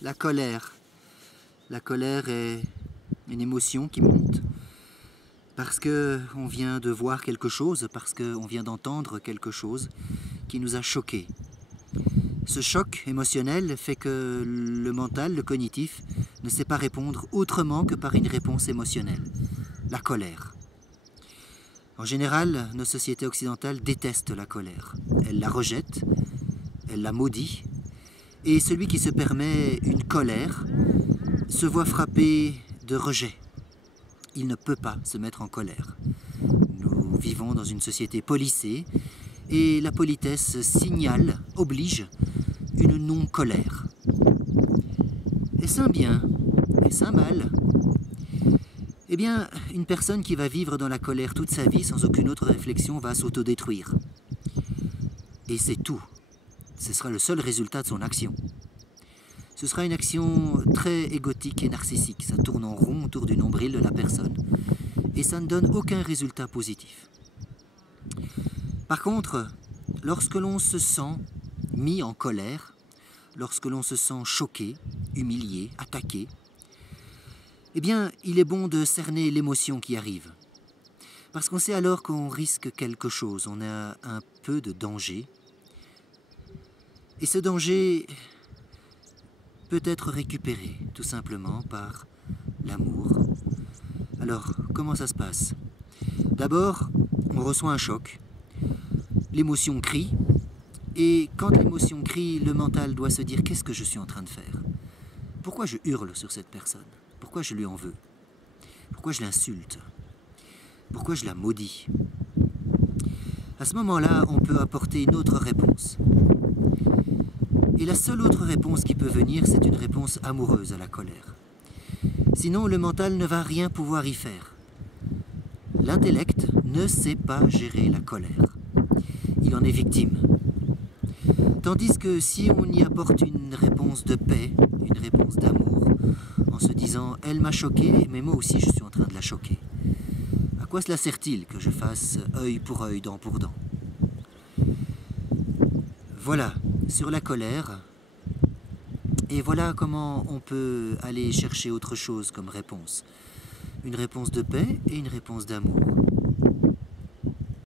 La colère. La colère est une émotion qui monte parce qu'on vient de voir quelque chose, parce qu'on vient d'entendre quelque chose qui nous a choqués. Ce choc émotionnel fait que le mental, le cognitif, ne sait pas répondre autrement que par une réponse émotionnelle. La colère. En général, nos sociétés occidentales détestent la colère. Elles la rejettent, elles la maudissent, et celui qui se permet une colère se voit frappé de rejet. Il ne peut pas se mettre en colère. Nous vivons dans une société policée et la politesse signale, oblige, une non-colère. Est-ce un bien? Est-ce un mal? Eh bien, une personne qui va vivre dans la colère toute sa vie sans aucune autre réflexion va s'autodétruire. Et c'est tout. Ce sera le seul résultat de son action. Ce sera une action très égotique et narcissique. Ça tourne en rond autour du nombril de la personne. Et ça ne donne aucun résultat positif. Par contre, lorsque l'on se sent mis en colère, lorsque l'on se sent choqué, humilié, attaqué, eh bien, il est bon de cerner l'émotion qui arrive. Parce qu'on sait alors qu'on risque quelque chose, on a un peu de danger. Et ce danger peut être récupéré, tout simplement, par l'amour. Alors, comment ça se passe? D'abord, on reçoit un choc, l'émotion crie, et quand l'émotion crie, le mental doit se dire « Qu'est-ce que je suis en train de faire? Pourquoi je hurle sur cette personne? Pourquoi je lui en veux? Pourquoi je l'insulte? Pourquoi je la maudis ?» À ce moment-là, on peut apporter une autre réponse. Et la seule autre réponse qui peut venir, c'est une réponse amoureuse à la colère. Sinon, le mental ne va rien pouvoir y faire. L'intellect ne sait pas gérer la colère. Il en est victime. Tandis que si on y apporte une réponse de paix, une réponse d'amour, en se disant « Elle m'a choqué, mais moi aussi je suis en train de la choquer. À quoi cela sert-il que je fasse œil pour œil, dent pour dent ?» Voilà, sur la colère. Et voilà comment on peut aller chercher autre chose comme réponse. Une réponse de paix et une réponse d'amour.